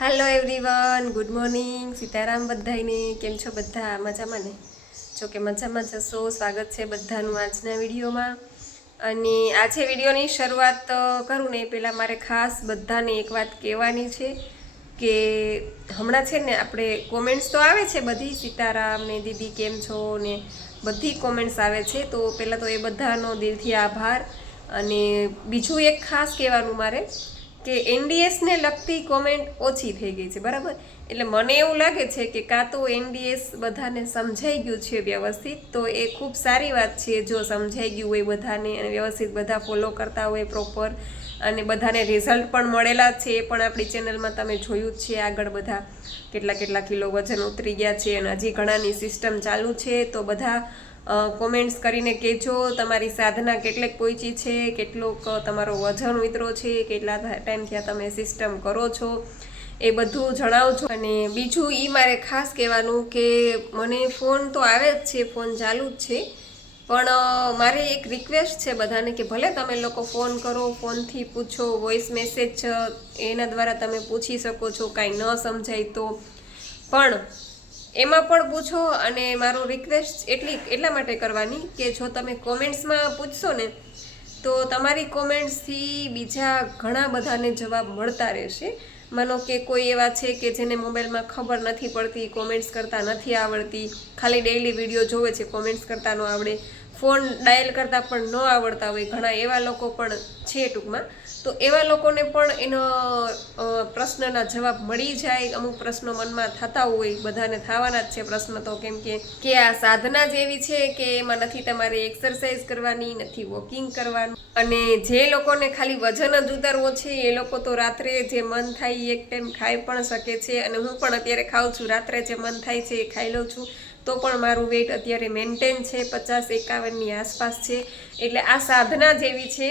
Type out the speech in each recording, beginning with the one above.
Hello everyone, good morning, Sitaram બધાને. કેમ છો બધા? મજામાં ને? જો કે મજામાં જશો. સ્વાગત છે બધાનું આજના વિડીયોમાં. અને આજે વિડીયોની શરૂઆત કરું ને પહેલાં મારે ખાસ બધાને એક વાત કહેવાની છે કે હમણાં છે ને આપણે કોમેન્ટ્સ તો આવે છે બધી, સીતારામ ને દીદી કેમ છો ને બધી કોમેન્ટ્સ આવે છે. તો પહેલાં તો એ બધાનો દિલથી આભાર. અને બીજું એક ખાસ કહેવાનું મારે કે એનડીએસને લગતી કોમેન્ટ ઓછી થઈ ગઈ છે, બરાબર? એટલે મને એવું લાગે છે કે કાં તો એનડીએસ બધાને સમજાઈ ગયું છે વ્યવસ્થિત, તો એ ખૂબ સારી વાત છે જો સમજાઈ ગયું હોય બધાને અને વ્યવસ્થિત બધા ફોલો કરતા હોય પ્રોપર, અને બધાને રિઝલ્ટ પણ મળેલા છે. એ પણ આપણી ચેનલમાં તમે જોયું જ છે. આગળ બધા કેટલા કિલો વજન ઉતરી ગયા છે અને હજી ઘણાની સિસ્ટમ ચાલુ છે. તો બધા કોમેન્ટ્સ કરીને કહેજો તમારી સાધના કેટલેક પહોંચી છે, કેટલોક તમારો વજન ઉતરો છે, કેટલા ટાઈમથી તમે સિસ્ટમ કરો છો, એ બધું જણાવજો. અને બીજું એ મારે ખાસ કહેવાનું કે મને ફોન તો આવે જ છે, ફોન ચાલુ જ છે, પણ મારે એક રિક્વેસ્ટ છે બધાને કે ભલે તમે લોકો ફોન કરો, ફોનથી પૂછો, વોઇસ મેસેજ એના દ્વારા તમે પૂછી શકો છો, કાંઈ ન સમજાય તો પણ એમાં પણ પૂછો. અને મારો રિક્વેસ્ટ એટલા માટે કરવાની કે જો તમે કોમેન્ટ્સમાં પૂછશો ને તો તમારી કોમેન્ટ્સથી બીજા ઘણા બધાને જવાબ મળતા રહેશે. માનો કે કોઈ એવા છે કે જેને મોબાઈલમાં ખબર નથી પડતી, કોમેન્ટ્સ કરતા નથી આવડતી, ખાલી ડેઈલી વિડીયો જોવે છે, કોમેન્ટ્સ કરતા ન આવડે, ફોન ડાયલ કરતા પણ ન આવડતા હોય, ઘણા એવા લોકો પણ છે ટૂંકમાં. તો એવા લોકોને પણ એનો પ્રશ્નના જવાબ મળી જાય. અમુક પ્રશ્નો મનમાં થતા હોય, બધાને થવાના જ છે પ્રશ્ન તો, કેમ કે આ સાધના જ એવી છે કે એમાં નથી તમારે એક્સરસાઇઝ કરવાની, નથી વોકિંગ કરવાનું. અને જે લોકોને ખાલી વજન જ ઉતારવો છે એ લોકો તો રાત્રે જે મન થાય એક ટાઈમ ખાઈ પણ શકે છે. અને હું પણ અત્યારે ખાઉં છું, રાત્રે જે મન થાય છે એ ખાઈ લઉં છું. તો પણ મારું વેઇટ અત્યારે મેન્ટેન છે, 50-51ની આસપાસ છે. એટલે આ સાધના જ એવી છે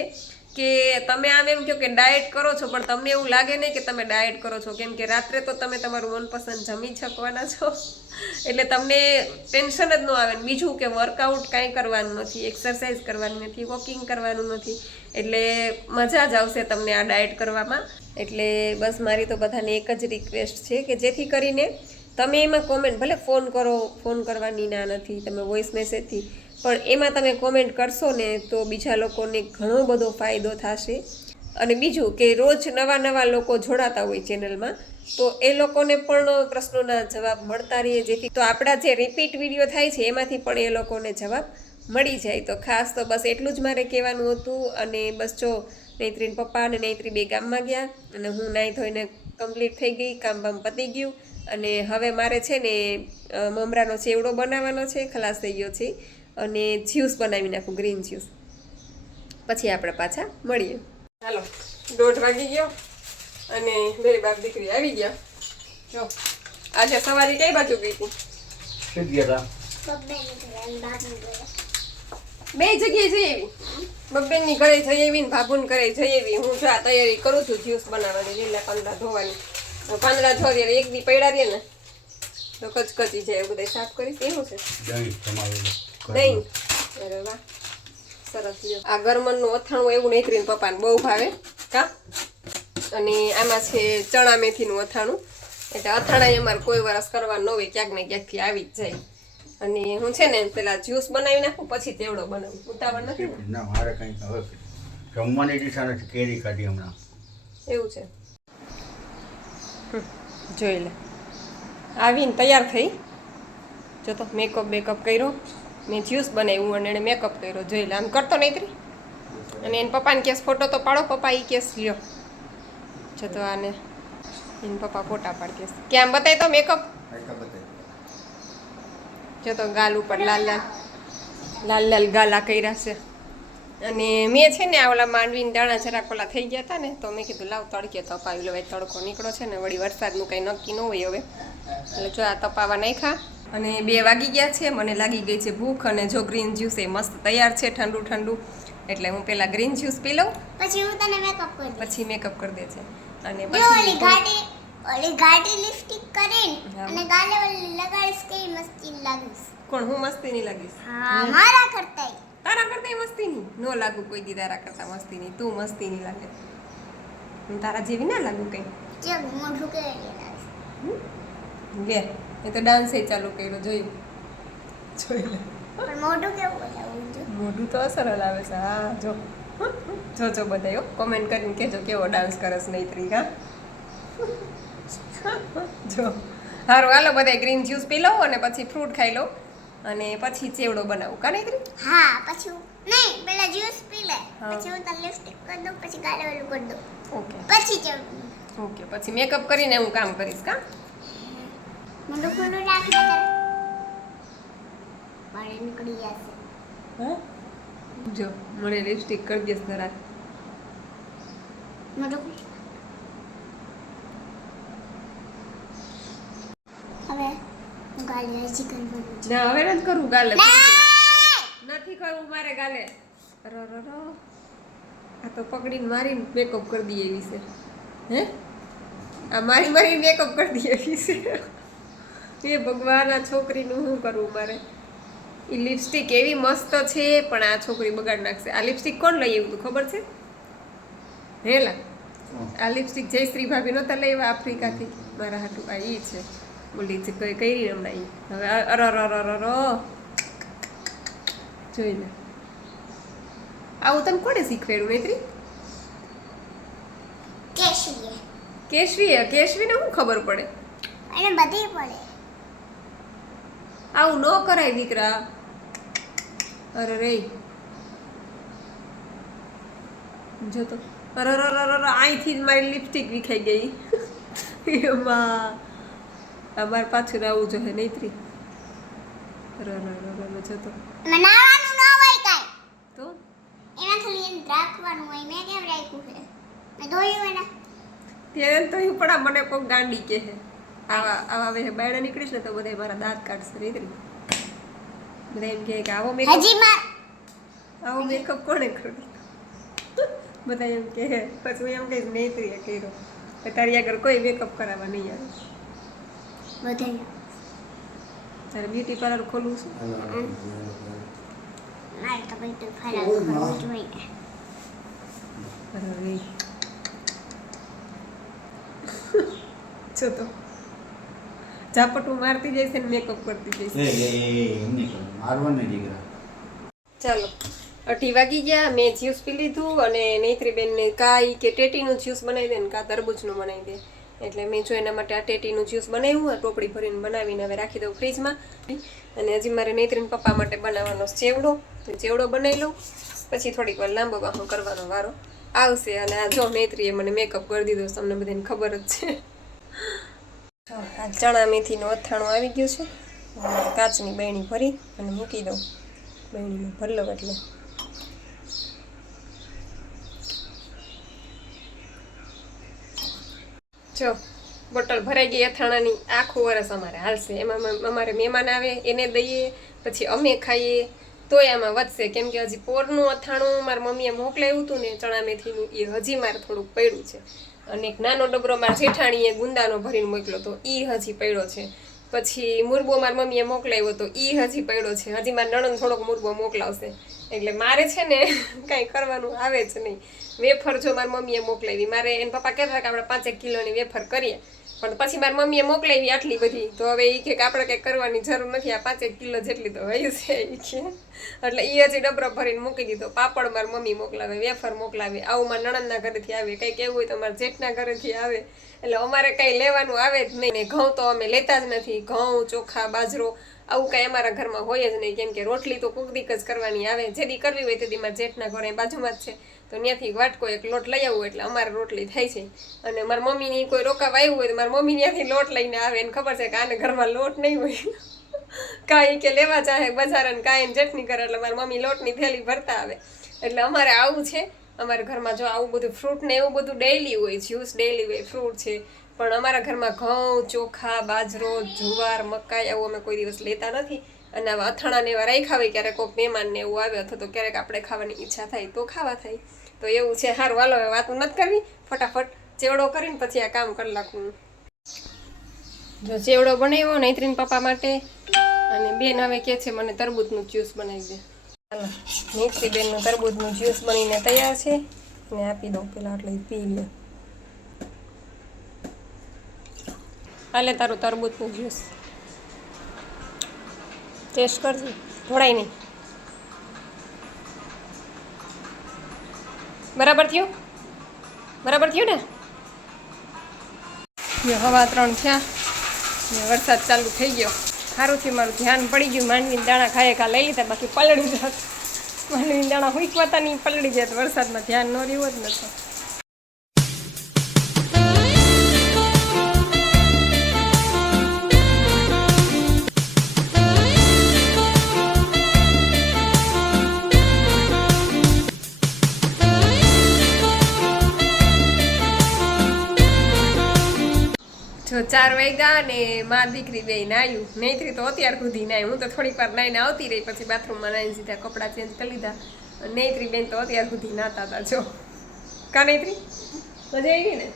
કે તમે આમ એમ કહો કે ડાયટ કરો છો, પણ તમને એવું લાગે નહીં કે તમે ડાયટ કરો છો, કેમ કે રાત્રે તો તમે તમારું મનપસંદ જમી શકવાના છો. એટલે તમને ટેન્શન જ ન આવે. બીજું કે વર્કઆઉટ કાંઈ કરવાનું નથી, એક્સરસાઇઝ કરવાની નથી, વોકિંગ કરવાનું નથી. એટલે મજા જ આવશે તમને આ ડાયટ કરવામાં. એટલે બસ મારી તો બધાને એક જ રિક્વેસ્ટ છે કે જેથી કરીને તમે એમાં કોમેન્ટ ભલે ફોન કરો, ફોન કરવાની ના નથી, તમે વોઇસ મેસેજથી પણ એમાં તમે કોમેન્ટ કરશો ને તો બીજા લોકોને ઘણો બધો ફાયદો થશે. અને બીજું કે રોજ નવા લોકો જોડાતા હોય ચેનલમાં, તો એ લોકોને પણ પ્રશ્નોના જવાબ મળતા રહીએ, જેથી તો આપણા જે રિપીટ વિડીયો થાય છે એમાંથી પણ એ લોકોને જવાબ મળી જાય. તો ખાસ તો બસ એટલું જ મારે કહેવાનું હતું. અને બસ જો નૈત્રીન પપ્પા અને નૈત્રી બે ગામમાં ગયા અને હું નાહી ધોઈને કમ્પ્લીટ થઈ ગઈ, કામ બામ પતી ગયું. અને હવે મારે છે ને મમરાનો ચેવડો બનાવવાનો છે, ખલાસ થઈ ગયો છે, અને જ્યુસ બનાવી નાખું, ગ્રીન જ્યુસ. પછી આપણે પાછા મળીએ. ચાલો, 1:30 વાગી ગયો અને બે બાપ દીકરી આવી ગયા. જો આજે સવારે કઈ બાજુ ગઈ હતી? બે જગ્યાએ જઈ એવી, બબ્બેનની ઘરે જઈ એવી ને ભાભુન ઘરે જઈ એવી. હું જો આ તૈયારી કરું છું જ્યુસ બનાવવાની, લીલા પાંદડા ધોવાની. પાંદડા ધો ત્યારે એક દી પડ્યા રહે ને તો કચકચી જાય, એવું બધા સાફ કરીશ. એવું છે દહીં. અરે વાહ, સરસ. આ ગરમનનું અથાણું એવું નૈત્રીન પપ્પાને બહુ ભાવે કા. અને આમાં છે ચણા મેથીનું અથાણું. એટલે અથાણા અમારે કોઈ વરસ કરવા ન હોય, ક્યાંક ને ક્યાંકથી આવી જ જાય. અને હું છે ને પેલા જ્યુસ બનાવી નાખું પછી તેવડો બનાવું, ઉતાવળ નથી ના. મારે કંઈ હવે જમવાની દિશા નથી, કેરી કાઢી હમણાં. એવું છે. જોઈ લે, આવીને તૈયાર થઈ. જો તો મેકઅપ કર્યો, મેં જ્યુસ બનાવ્યું અને એણે મેકઅપ કર્યો. જોઈ લે, આમ કરતો નૈત્રી. અને એને પપ્પાને કેસ ફોટો તો પાડો, પપ્પા એ કેસ લ્યો. જો તો આને એને પપ્પા ફોટા પાડતી કે આમ બતાય તો મેકઅપ. જો તો ગાલ ઉપર લાલ ગાલા કર્યા છે. અને મેં છે ને આ ઓલા માંડવીને દાણા જરાક ઓલા થઈ ગયા હતા ને, તો મેં કીધું લાવ તડકે તપાવી લો. તડકો નીકળો છે ને, વળી વરસાદનું કંઈ નક્કી ન હોય હવે. એટલે જો આ તપાવા નાખ્યા અને 2 વાગી ગયા છે. મને લાગી ગઈ છે ભૂખ. અને જો ગ્રીન જ્યુસ એ મસ્ત તૈયાર છે, ઠંડુ. એટલે હું પહેલાં ગ્રીન જ્યુસ પી લઉં, પછી હું તને મેકઅપ કરી દઈશ. પછી મેકઅપ કરી દે છે. અને ઓલી ગાડી લિપસ્ટિક કરીને અને ગાલે ઓલી લગાડીશ કે મસ્તી લાગીશ. કોણ હું મસ્તી નહીં લાગીશ? હા, મારા કરતા તારા કરતા મસ્તી નહીં નો લાગુ કોઈ દી. તારા કરતા મસ્તી નહીં, તું મસ્તી નહીં લાગે. હું તારા જેવી ના લાગુ કંઈ. ચલ મોઢું કેવી લાગે લે એ તો ડાન્સ ચાલુ કર્યો જોઈ લે પણ મોઢું કેવું લાગવું જોઈએ મોઢું તો અસર આવે છે હા જો જો બધાયો કોમેન્ટ કરીને કહેજો કેવો ડાન્સ કરે છે નૈત્રી કા જો સારું હાલો બધા ગ્રીન જ્યુસ પી લો અને પછી ફ્રૂટ ખાઈ લો અને પછી ચેવડો બનાવું કા નૈત્રી હા પછી નહીં પેલા જ્યુસ પી લે હા. પછી હું તને લિપસ્ટિક કરી દઉં પછી ગાલે વાળું કરી દઉં ઓકે પછી ચડવું ઓકે પછી મેકઅપ કરીને હું કામ કરીશ કા મોઢું ખુલ્લું રાખી દે પાણી નીકળી જશે હા જો મને લિપસ્ટિક કરી દઈશ જરા મોઢું ખુલ્લું. હવે હું ગાલે હજી કરવાનું છે ના હવે નથી કરવું ગાલે નહીં! નથી કરવું મારે ગાલે રો આ તો પકડીને મારીને મેકઅપ કરી દઈએ એવી છે હે આ મારી મેકઅપ કરી દઈએ એવી છે એ ભગવાન આ છોકરીનું શું કરવું મારે એ લિપસ્ટિક એવી મસ્ત છે પણ આ છોકરી બગાડ નાખશે આ લિપસ્ટિક કોણ લઈ આવ્યું તું ખબર છે હેલા આ લિપસ્ટિક જયશ્રી ભાભી નહોતા લઈ આવ્યા આફ્રિકાથી મારા હાટું આ ઈ છે બોલી છે કઈ કઈ હમણાં ઈ હવે અર જોઈ લે આવું તને કોને શીખવાડ્યું નૈત્રી કેશવીએ કેશવીને શું ખબર પડે એને બધી પડે આવું ન કરાય દીકરા અરે રે જો તો અરે અહીંથી જ મારી લિપસ્ટિક વિખાઈ ગઈ એમાં અમારે પાછું આવું જોઈએ નૈત્રી જો તો એમાં નાવાનું ન હોય કાંઈ તો એમાં ખાલી એને રાખવાનું હોય મેં કેમ રાખ્યું છે મેં ધોયું એના ત્યારે તો હું પણ મને કોઈ ગાંડી કહે આવા હવે બાયડા નીકળીશ ને તો બધા મારા દાંત કાઢશે નૈત્રી બધા એમ કહે કે આવો મેકઅપ હજી માર આવો મેકઅપ કોણે કર્યો બધા એમ કહે પછી હું એમ કહીશ નૈત્રીએ કર્યો તારી આગળ કોઈ મેકઅપ કરાવવા નહીં આવે બધાય તારે બ્યુટી પાર્લર ખોલવું છે મારે તો બધું ફરાર કરવું જોઈએ અરે રે જો તો ઝાપટું મારતી જઈશ ને મેકઅપ કરતી જઈશ ચાલો 8 વાગી ગયા મેં જ્યુસ પી લીધું અને નૈત્રીબેનને કાંઈ કે ટેટીનું જ્યુસ બનાવી દે ને કાં તરબૂચનું બનાવી દે એટલે મેં જો એના માટે આ ટેટીનું જ્યુસ બનાવ્યું આ ટોપડી ભરીને બનાવીને હવે રાખી દઉં ફ્રીજમાં અને હજી મારે નૈત્રીન પપ્પા માટે બનાવવાનો ચેવડો તો ચેવડો બનાવી લઉં પછી થોડીક વાર લાંબો બાહો કરવાનો વારો આવશે અને આ જો નૈત્રીએ મને મેકઅપ કરી દીધો તમને બધાને ખબર જ છે આ ચણા મેથીનું અથાણું આવી ગયું છે કાચની બહેણી ભરી અને મૂકી દઉં બહેણીમાં ભરી લઉં એટલે જો બોટલ ભરાઈ ગઈ અથાણાની આખું વરસ અમારે હાલશે એમાં અમારે મહેમાન આવે એને દઈએ પછી અમે ખાઈએ તોય આમાં વધશે કેમ કે હજી પોરનું અથાણું મારી મમ્મીએ મોકલાવ્યું હતું ને ચણા મેથીનું એ હજી મારે થોડુંક પડ્યું છે અને એક નાનો ડબરો મારા જેઠાણીએ ગુંદાનો ભરીને મોકલ્યો તો એ હજી પડ્યો છે પછી મુરબો મારી મમ્મીએ મોકલાવ્યો તો એ હજી પડ્યો છે હજી મારા નણંદ થોડોક મુરબો મોકલાવશે એટલે મારે છે ને કાંઈ કરવાનું આવે જ નહીં વેફર જો મારી મમ્મીએ મોકલાવી મારે એને પપ્પા કહેતા કે આપણે 5 કિલોની વેફર કરીએ પણ પછી મારી મમ્મીએ મોકલાવી આટલી બધી તો હવે એ કે આપણે કંઈ કરવાની જરૂર નથી આ 5 કિલો જેટલી તો હોય છે એ કે એટલે એ હજી ડબરો ભરીને મૂકી દીધો પાપડ મારી મમ્મી મોકલાવે વેફર મોકલાવે આવું મારા નણંદના ઘરેથી આવે કંઈ કહેવું હોય તો મારા જેઠના ઘરેથી આવે એટલે અમારે કંઈ લેવાનું આવે જ નહીં ને ઘઉં તો અમે લેતા જ નથી ઘઉં ચોખા બાજરો આવું કાંઈ અમારા ઘરમાં હોય જ નહીં કેમ કે રોટલી તો કોક દીક જ કરવાની આવે જેદી કરવી હોય તેદી મારા જેઠના ઘરે બાજુમાં જ છે તો ત્યાંથી વાટકો એક લોટ લઈ આવવું એટલે અમારે રોટલી થાય છે અને મારી મમ્મીની કોઈ રોકાવા આવ્યું હોય તો મારી મમ્મી ત્યાંથી લોટ લઈને આવે એને ખબર છે કે આને ઘરમાં લોટ નહીં હોય કાંઈ કે લેવા ચાહે બજાર અને કાંઈ ચટણી કરે એટલે મારી મમ્મી લોટની થેલી ભરતા આવે એટલે અમારે આવું છે અમારા ઘરમાં જો આવું બધું ફ્રૂટ ને એવું બધું ડેઈલી હોય જ્યુસ ડેઈલી હોય ફ્રૂટ છે પણ અમારા ઘરમાં ઘઉં ચોખા બાજરો જુવાર મકાઈ આવું અમે કોઈ દિવસ લેતા નથી અને આવા અથાણાને એવા રાખ્યા હોય ક્યારેક કોઈક મહેમાનને એવું આવે અથવા તો ક્યારેક આપણે ખાવાની ઈચ્છા થાય તો ખાવા થાય તો એવું છે સારું હાલો હવે વાતું નથી કરવી ફટાફટ ચેવડો કરીને પછી આ કામ કરી નાખું જો ચેવડો બનાવ્યો નૈત્રીન પપ્પા માટે અને બેન હવે કહે છે મને તરબૂચનું જ્યુસ બનાવી દે હાલો નૈત્રી બેનનું તરબૂચનું જ્યુસ બનીને તૈયાર છે અને આપી દઉં પેલા એટલે પી લે હાલે તારું તરબૂચનું જ્યુસ ટેસ્ટ કરજે, ઢોળાય નહીં. બરાબર થયું ને? હવા 3 થયા ને વરસાદ ચાલુ થઈ ગયો. સારું થયું મારું ધ્યાન પડી ગયું. માંડવીના દાણા ખાય ખા લઈ લીધા, બાકી પલળી જાત. માંડવીના દાણા હુંકવાતા નહીં, પલળી જાય. વરસાદમાં ધ્યાન ન રહ્યું જ નતો. જો 4 વાગ્યા ને મારી દીકરી બે નાયું. નૈત્રી તો અત્યાર સુધી નાય. હું તો થોડીક વાર નાઈને આવતી રહી, પછી બાથરૂમમાં નાઈને સીધા કપડાં ચેન્જ કરી લીધા. નૈત્રી બેન તો અત્યાર સુધી નાતા હતા. જો કા નૈત્રી મજા આવી ને?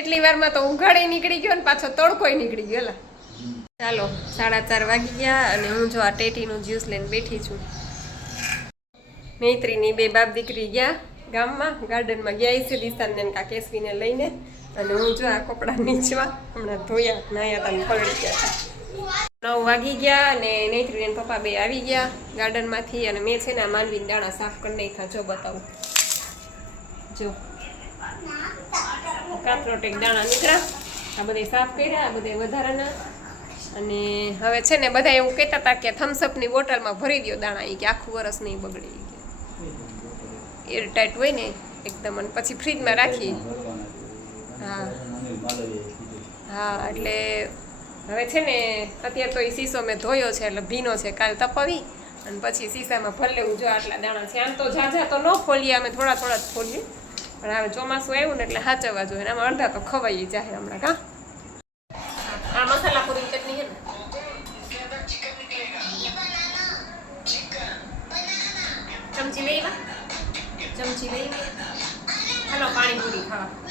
એટલી વારમાં તો ઉઘાડે નીકળી ગયો ને પાછો તડકોય નીકળી ગયો. એલા ચાલો 4:30 વાગી ગયા અને હું જો આ ટેટીનું જ્યુસ લઈને બેઠી છું. નૈત્રીની બે બાપ દીકરી ગયા ગામમાં, ગાર્ડનમાં ગયા છે દિશાને કા કેસવીને લઈને. અને હું જો આ કપડાં નીચવા હમણાં ધોયા, નાયા હતા ને પલળી ગયા હતા. 9 વાગી ગયા અને નૈત્રી ને પપ્પા બે આવી ગયા ગાર્ડનમાંથી. અને મેં છે ને આ માંડવીના દાણા સાફ કરી નાખ્યા. જો બતાવું, જો કાતરોટેક દાણા નીકળ્યા. આ બધે સાફ કર્યા, આ બધે વધારાના. અને હવે છે ને બધા એવું કહેતા હતા કે થમ્સઅપની બોટલમાં ભરી દો દાણા, એ કે આખું વરસ નહીં બગડે, એરટાઈટ હોય ને એકદમ. અને પછી ફ્રીજમાં રાખી. હા એટલે હવે છે ને અત્યારે તો એ શીશો મેં ધોયો છે, એટલે ભીનો છે. કાલ તપાવી અને પછી શીશામાં ભરી લેવું. જો આટલા દાણા છે. આમ તો ઝાઝા તો ન ખોલીએ, અમે થોડા જ ખોલીએ, પણ હવે ચોમાસું આવ્યું ને એટલે સાચવવા જોઈએ. આમાં અડધા તો ખવાઈ જાય હમણાં. કા આ મસાલા પૂરી ચટણી છે ને, ચમચી લઈ ચમચી લઈ. હાલો પાણીપુરી ખાવા.